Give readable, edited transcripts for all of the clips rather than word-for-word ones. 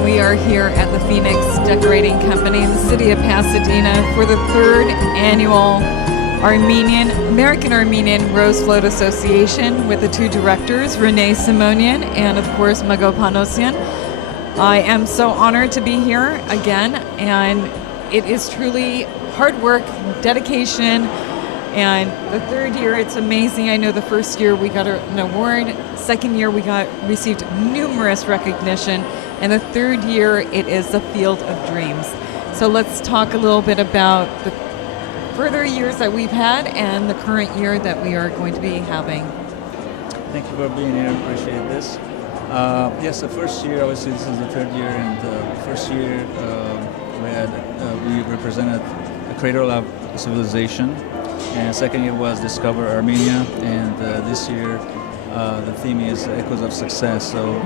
and we are here at the Phoenix Decorating Company in the city of Pasadena for the third annual American Armenian Rose Float Association with the two directors, Rene, Simonian, and of course Panossian. I am so honored to be here again, and it is truly hard work, dedication, and the third year it's amazing. I know the first year we got an award, second year we received numerous recognition, and the third year it is the Field of Dreams. So let's talk a little bit about the further years that we've had and the current year that we are going to be having. Thank you for being here. Appreciate this. Yes, the first year, obviously this is the third year, and the first year we represented the cradle of civilization, and second year was Discover Armenia, and this year the theme is Echoes of Success. So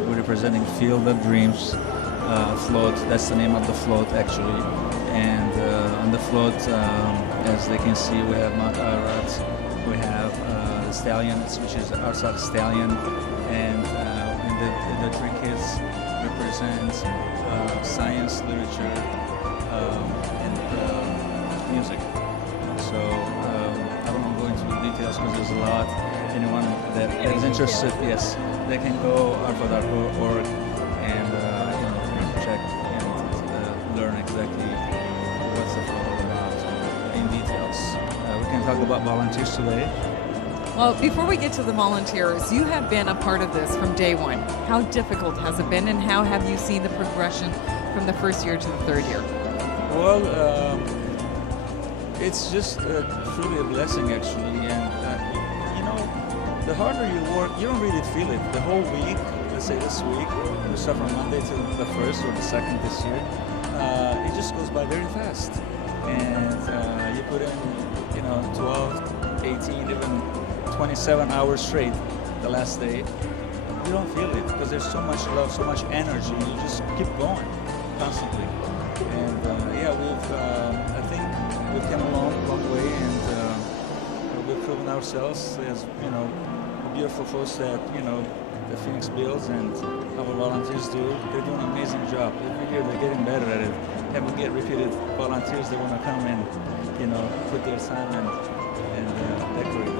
we're representing Field of Dreams float. That's the name of the float actually, and on the float, as they can see, we have Mount Ararat, we have the stallion, which is Artsakh stallion, and the three kids represent science, literature, and music. So I don't want to go into the details because there's a lot. Anyone that is interested, yes, they can go artfloat.org and check and learn exactly what's the float all about in details. We can talk about volunteers today. Well, before we get to the volunteers, you have been a part of this from day one. How difficult has it been, and how have you seen the progression from the first year to the third year? Well, it's just truly a blessing, actually. And the harder you work, you don't really feel it. The whole week, let's say this week, we start from Monday to the 1st or the 2nd this year, it just goes by very fast. And you put in, 12, 18, even 27 hours straight the last day. You don't feel it because there's so much love, so much energy. You just keep going constantly. And I think we've come a long way, and we've proven ourselves as the beautiful folks that the Phoenix builds and our volunteers do. They're doing an amazing job. Every year they're getting better at it, and we get repeated volunteers that want to come and put their time and decorate it.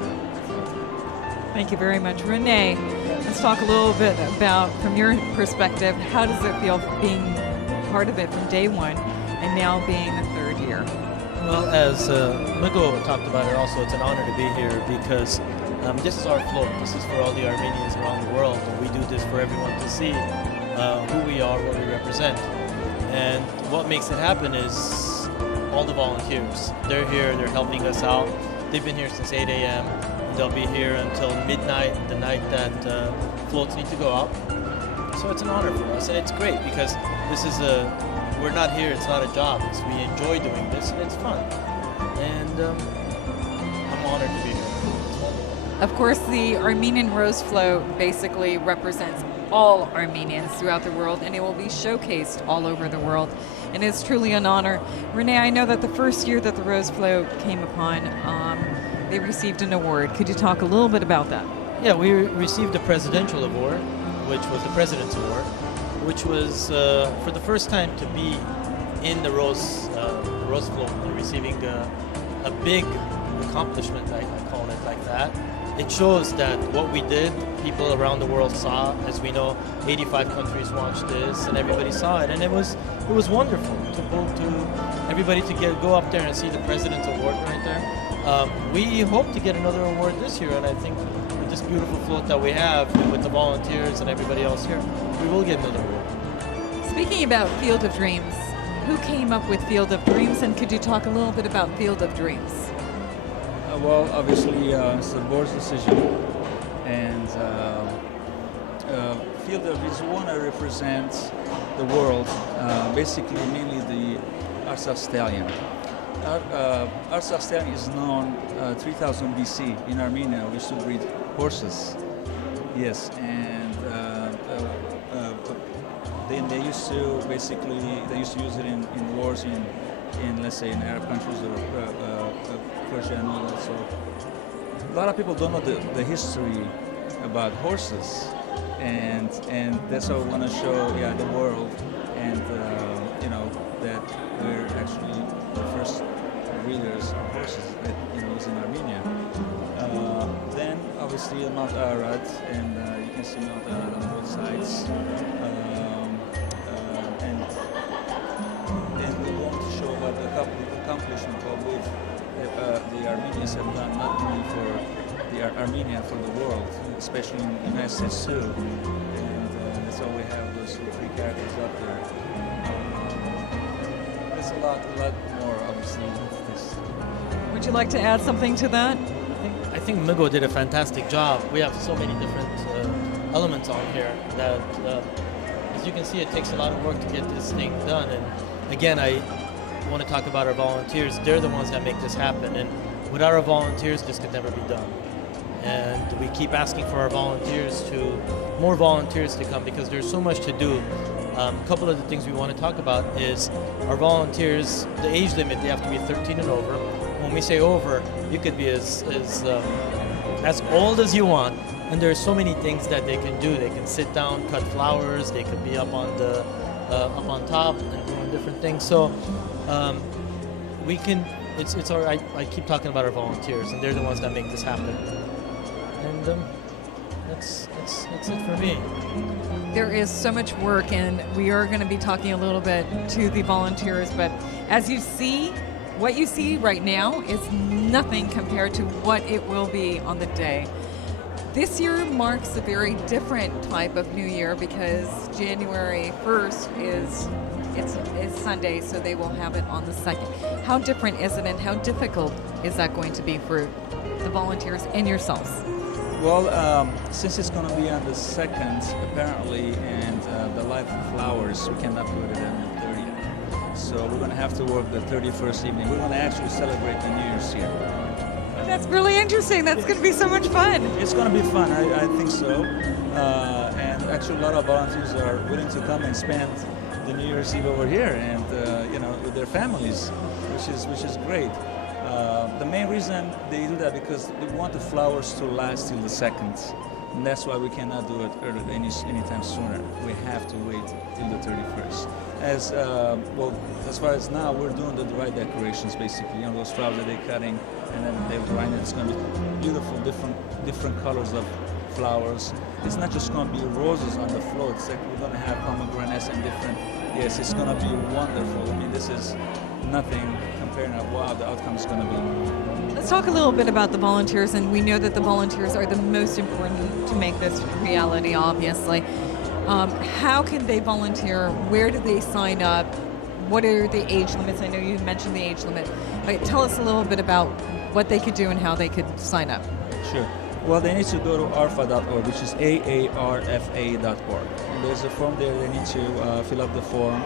Thank you very much, Rene. Let's talk a little bit about, from your perspective, how does it feel being part of it from day one and now being the third year? Well, as Migo talked about it also, it's an honor to be here because this is our float. This is for all the Armenians around the world, and we do this for everyone to see who we are, what we represent. And what makes it happen is all the volunteers. They're here, they're helping us out. They've been here since 8 a.m. and they'll be here until midnight, the night that floats need to go out. So it's an honor for us, and it's great because this is we're not here, it's not a job. We enjoy doing this, and it's fun. And I'm honored to be here. Of course, the Armenian Rose Float basically represents all Armenians throughout the world, and it will be showcased all over the world. And it's truly an honor. Rene, I know that the first year that the Rose Float came upon, they received an award. Could you talk a little bit about that? Yeah, we received a presidential award, which was the President's Award, which was for the first time to be in the Rose Float and receiving a big accomplishment, I call it like that. It shows that what we did, people around the world saw. As we know, 85 countries watched this, and everybody saw it, and it was wonderful to everybody to go up there and see the President's Award right there. We hope to get another award this year, and I think with this beautiful float that we have, and with the volunteers and everybody else here, we will get another award. Speaking about Field of Dreams, who came up with Field of Dreams, and could you talk a little bit about Field of Dreams? Well, obviously, it's the board's decision, and Field of Dreams, we want to represent the world, basically mainly the Artsakh stallion. Artsakh stallion is known 3000 BC in Armenia. We used to breed horses, yes, and then they used to use it in wars in let's say in Arab countries or Persia and all that. So a lot of people don't know the history about horses. and that's what we want to show, the world, and that we're actually the first breeders of horses that is in Armenia. Then obviously Mount Ararat, and you can see Mount Ararat on both sides. And we want to show what the accomplishment of which the Armenians have done, not only for Armenia, for the world, especially in the United States too. And that's why we have those three characters up there. There's a lot more, obviously. Would you like to add something to that? I think Migo did a fantastic job. We have so many different elements on here that, as you can see, it takes a lot of work to get this thing done. And again, I want to talk about our volunteers. They're the ones that make this happen. And without our volunteers, this could never be done. And we keep asking for our more volunteers to come, because there's so much to do. A couple of the things we want to talk about is our volunteers, the age limit, they have to be 13 and over. When we say over, you could be as old as you want, and there's so many things that they can do. They can sit down, cut flowers. They could be up on top and doing different things. So we can. It's all right. I keep talking about our volunteers, and they're the ones that make this happen. And that's it for me. There is so much work, and we are going to be talking a little bit to the volunteers, but as you see, what you see right now is nothing compared to what it will be on the day. This year marks a very different type of New Year, because January 1st is Sunday, so they will have it on the 2nd. How different is it, and how difficult is that going to be for the volunteers and yourselves? Well, since it's going to be on the 2nd, apparently, and the light flowers, we cannot put it on the 30th. So we're going to have to work the 31st evening. We're going to actually celebrate the New Year's here. That's really interesting. That's going to be so much fun. It's going to be fun. I think so. And actually, a lot of volunteers are willing to come and spend the New Year's Eve over here, and with their families, which is great. The main reason they do that because they want the flowers to last till the 2nd, and that's why we cannot do it anytime sooner. We have to wait till the 31st. As far as now, we're doing the dry decorations, basically. Those flowers that they're cutting, and then they grind it. It's going to be beautiful, different colors of flowers. It's not just going to be roses on the floor. It's like we're going to have pomegranates and different. Yes, it's going to be wonderful. I mean, this is nothing comparing to what the outcome is going to be. Let's talk a little bit about the volunteers, and we know that the volunteers are the most important to make this reality, obviously. How can they volunteer? Where do they sign up? What are the age limits? I know you mentioned the age limit, but tell us a little bit about what they could do and how they could sign up. Sure. Well, they need to go to arfa.org, which is aarfa.org. There's a form there. They need to fill up the form.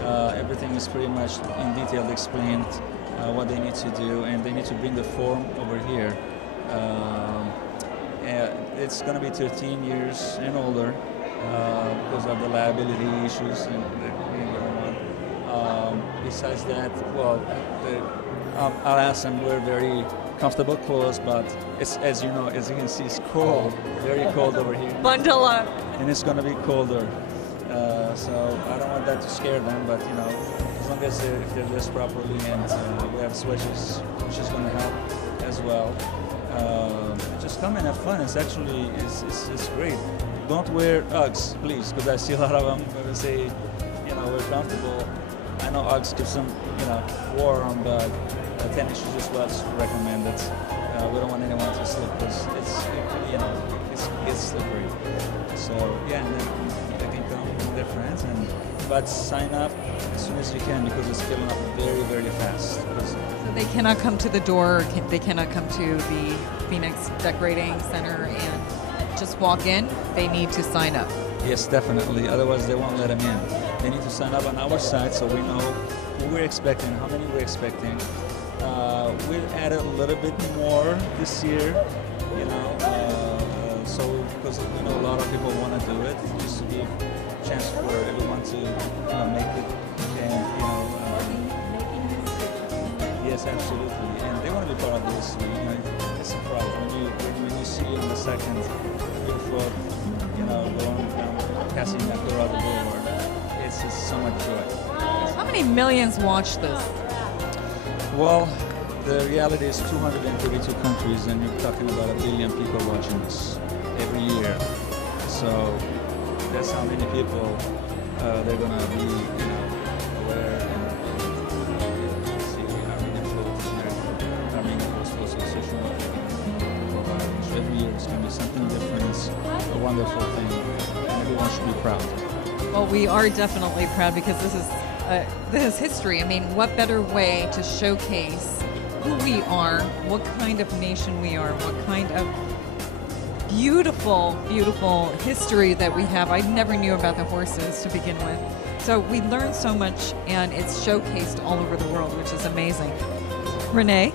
Everything is pretty much in detail explained, what they need to do, and they need to bring the form over here. It's going to be 13 years and older because of the liability issues and going on. Besides that, well, I'll ask them. We're very comfortable clothes, but it's, as you can see, it's cold, very cold over here. Bundle up. And it's going to be colder. So I don't want that to scare them, but as long as if they're dressed properly, and we have sweatshirts, which is going to help as well. Just come and have fun. It's actually it's great. Don't wear Uggs, please, because I see a lot of them where they say, we're comfortable. I know Uggs give some, warm, but tennis shoes is what's recommended. We don't want anyone to slip because it's slippery. So and then they can come with their friends, but sign up as soon as you can because it's filling up very, very fast. So they cannot come to the door. They cannot come to the Phoenix Decorating Center and just walk in. They need to sign up. Yes, definitely. Otherwise, they won't let them in. They need to sign up on our site so we know who we're expecting, how many we're expecting. We've added a little bit more this year, so because a lot of people want to do it, just to give a chance for everyone to make it, and yes, absolutely, and they want to be part of this. It's a surprise when you see on the 2nd, beautiful, going down Pasadena, Colorado Boulevard. It's just so much joy. How many millions watch this? Well, the reality is 232 countries, and you're talking about 1 billion people watching this every year. So that's how many people they're gonna be, aware and see Armenian float, Armenian Coastal Association. So every year it's gonna be something different. It's a wonderful thing, and everyone should be proud. Well, we are definitely proud because this is history. I mean, what better way to showcase who we are, what kind of nation we are, what kind of beautiful, beautiful history that we have. I never knew about the horses to begin with. So we learned so much, and it's showcased all over the world, which is amazing. Rene?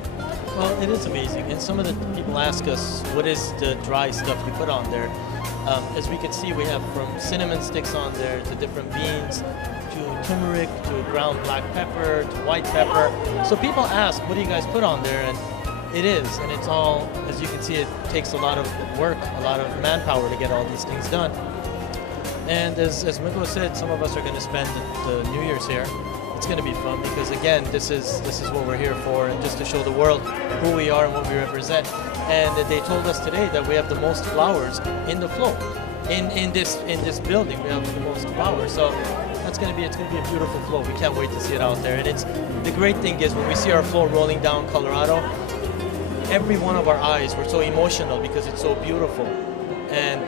Well, it is amazing. And some of the people ask us, what is the dry stuff you put on there? As we can see, we have from cinnamon sticks on there to different beans, to turmeric, to ground black pepper, to white pepper. So people ask, what do you guys put on there? And it is, and it's all, as you can see, it takes a lot of work, a lot of manpower to get all these things done. And as Miko said, some of us are going to spend the New Year's here. It's going to be fun because, again, this is what we're here for, and just to show the world who we are and what we represent. And they told us today that we have the most flowers in the float. In this building, we have the most flowers. So it's going to be a beautiful float. We can't wait to see it out there. And it's the great thing is when we see our float rolling down Colorado, every one of our eyes, we're so emotional because it's so beautiful. And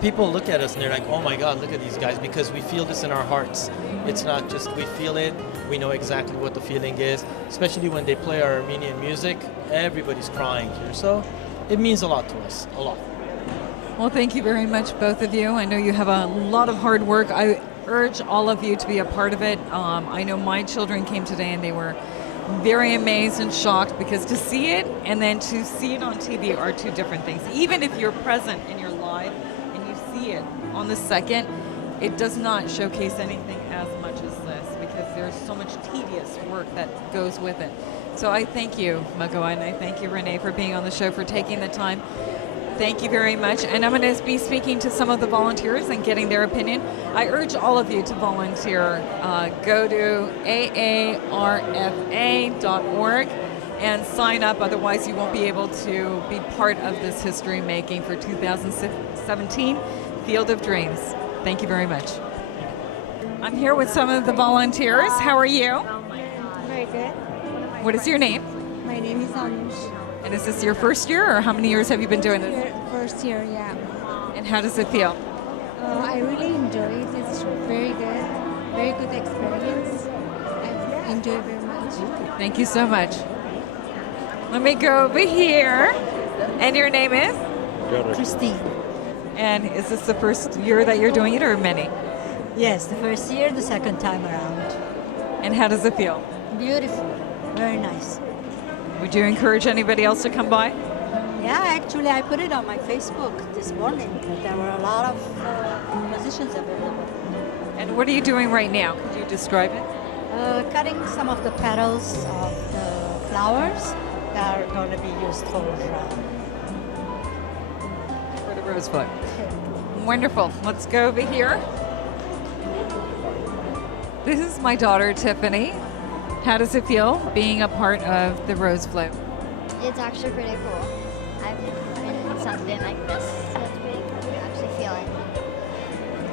people look at us and they're like, oh my God, look at these guys, because we feel this in our hearts. It's not just we feel it, we know exactly what the feeling is, especially when they play our Armenian music, everybody's crying here. So it means a lot to us, a lot. Well, thank you very much, both of you. I know you have a lot of hard work. I urge all of you to be a part of it. I know my children came today and they were very amazed and shocked because to see it and then to see it on TV are two different things. Even if you're present and you're live and you see it on the second, it does not showcase anything as much as this because there's so much tedious work that goes with it. So I thank you, Magoa, and I thank you, Rene, for being on the show, for taking the time. Thank you very much. And I'm going to be speaking to some of the volunteers and getting their opinion. I urge all of you to volunteer. Go to aarfa.org and sign up. Otherwise, you won't be able to be part of this history making for 2017 Field of Dreams. Thank you very much. I'm here with some of the volunteers. How are you? Very good. What is your name? My name is Anush. And is this your first year, or how many years have you been doing this? First year, yeah. And how does it feel? I really enjoy it. It's very good experience. I enjoy very much. Thank you so much. Let me go over here. And your name is? Christine. And is this the first year that you're doing it, or many? Yes, the first year, the second time around. And how does it feel? Beautiful. Very nice. Would you encourage anybody else to come by? Yeah, actually, I put it on my Facebook this morning that there were a lot of positions available. And what are you doing right now? Could you describe it? Cutting some of the petals of the flowers that are going to be used for the rosebud. Wonderful. Let's go over here. This is my daughter, Tiffany. How does it feel being a part of the Rose Float? It's actually pretty cool. I've been in something like this, so it's pretty cool actually feeling.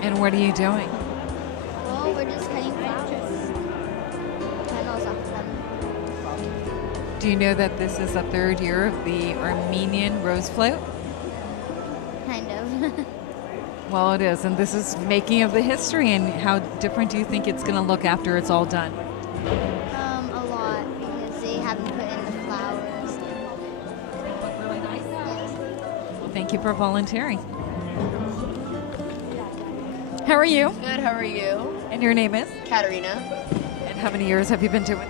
And what are you doing? Well, we're just cutting flowers. Petals off them. Do you know that this is the third year of the Armenian Rose Float? Kind of. Well, it is, and this is making of the history. And how different do you think it's going to look after it's all done? A lot, because they haven't put in the flowers. Look really nice. Yes. Well, thank you for volunteering. How are you? Good, how are you? And your name is? Katerina. And how many years have you been doing this?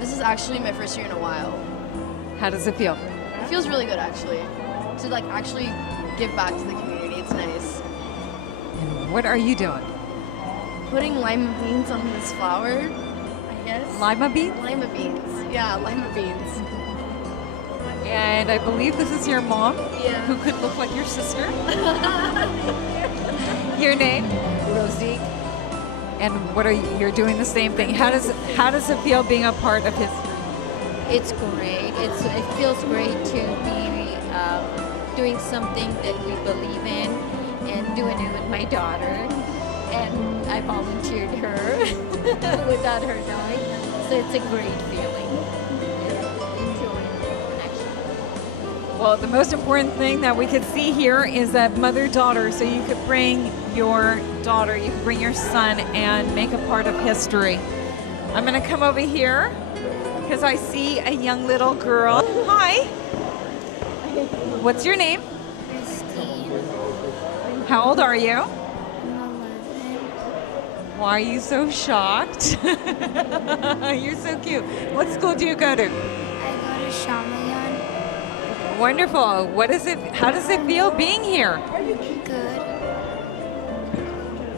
This is actually my first year in a while. How does it feel? It feels really good actually. To actually give back to the community, it's nice. And what are you doing? Putting lima beans on this flower, I guess. Lima beans? Lima beans. Yeah, lima beans. And I believe this is your mom, Yeah. who could look like your sister. Your name? Rosie. And what are you're doing the same thing. How does it feel being a part of history? It's great. It feels great to be doing something that we believe in and doing it with my daughter. And I volunteered her without her knowing. So it's a great feeling. Enjoying it, actually. Well, the most important thing that we could see here is that mother-daughter. So you could bring your daughter, you could bring your son and make a part of history. I'm going to come over here because I see a young little girl. Hi. What's your name? Christine. How old are you? I'm 11. Why are you so shocked? You're so cute. What school do you go to? I go to Simonian. Wonderful. What is it? How does it feel being here? Good.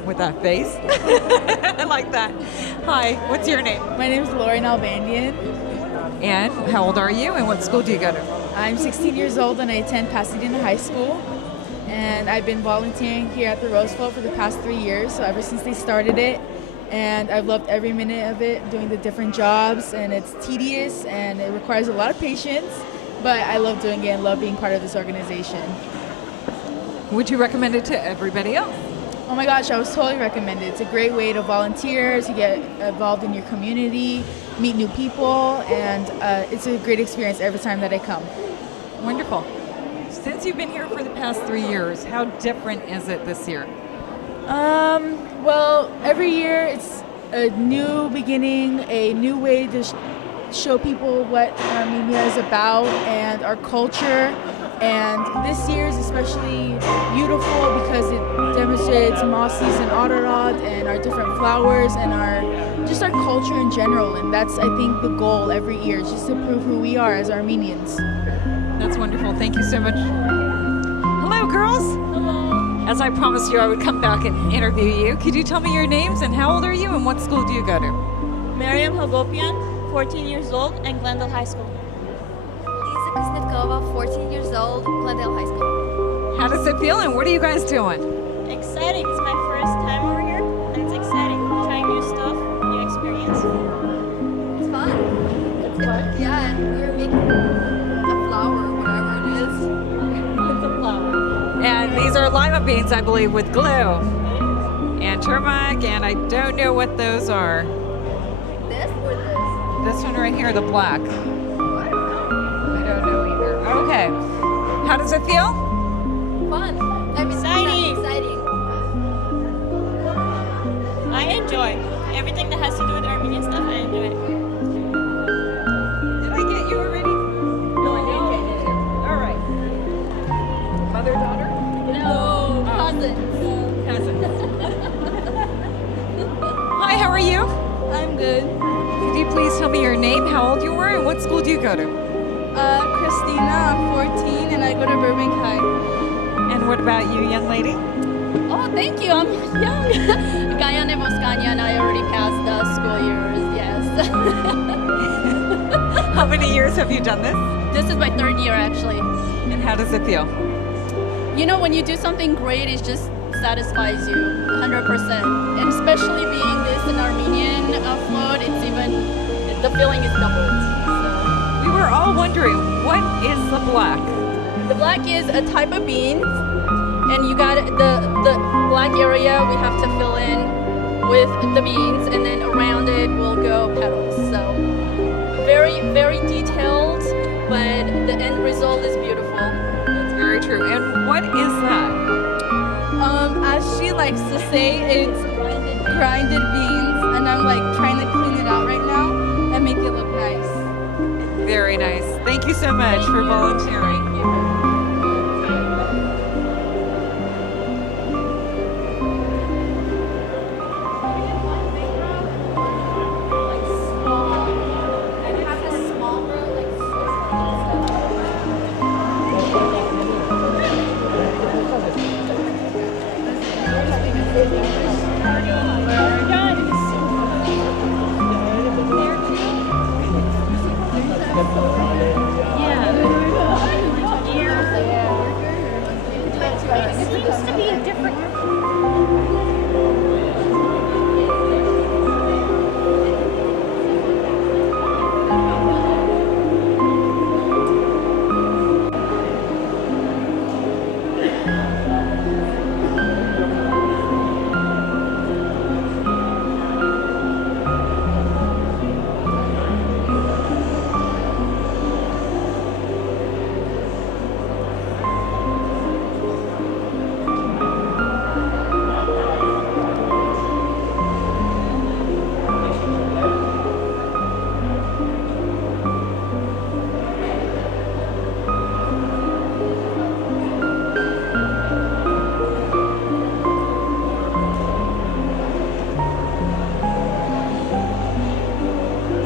With that face? I like that. Hi, what's your name? My name is Lauren Albandian. And how old are you and what school do you go to? I'm 16 years old and I attend Pasadena High School. And I've been volunteering here at the Rose Bowl for the past 3 years, so ever since they started it. And I've loved every minute of it, doing the different jobs, and it's tedious and it requires a lot of patience, but I love doing it and love being part of this organization. Would you recommend it to everybody else? Oh my gosh, I was totally recommend it. It's a great way to volunteer, to get involved in your community, meet new people, and it's a great experience every time that I come. Wonderful. Since you've been here for the past 3 years, how different is it this year? Well, every year it's a new beginning, a new way to show people what Armenia is about and our culture. And this year is especially beautiful because it demonstrates Mosses and Adarad and our different flowers and just our culture in general. And that's, I think, the goal every year, just to prove who we are as Armenians. That's wonderful. Thank you so much. Hello, girls. Hello. As I promised you, I would come back and interview you. Could you tell me your names and how old are you and what school do you go to? Mariam Hagopian, 14 years old, and Glendale High School. Lisa Kuznetsova, 14 years old, Glendale High School. How does it feel and what are you guys doing? Exciting. It's my first time over here, and it's exciting. Trying new stuff, new experience. It's fun. It's fun. Yeah, and we were making a flower, whatever it is. It's a flower. And these are lima beans, I believe, with glue and turmeric, and I don't know what those are. This or this? This one right here, the black. I don't know. I don't know either. Okay. How does it feel? Fun. I mean, Exciting. Exciting. I enjoy everything that has to do with Armenian stuff. I enjoy it. Did I get you already? No, I didn't get you. All right. Mother, daughter? No, cousins. Cousins. Hi, how are you? I'm good. Could you please tell me your name, how old you were, and what school do you go to? Christina, I'm 14, and I go to Burbank High. And what about you, young lady? Oh, thank you. I'm young. Gayane Moskanya, and I already passed the school years, yes. How many years have you done this? This is my 3rd year, actually. And how does it feel? You know, when you do something great, it just satisfies you 100%. And especially being this an Armenian float, it's even, the feeling is doubled. So. We were all wondering, what is the black? The black is a type of beans, and you got the black area we have to fill in with the beans, and then around it will go petals. So very, very detailed, but the end result is beautiful. That's very true. And what is that? As she likes to say, it's grinded beans, and I'm like trying to clean it out right now and make it look nice. Very nice. Thank you so much for volunteering. Yeah. It seems to be a different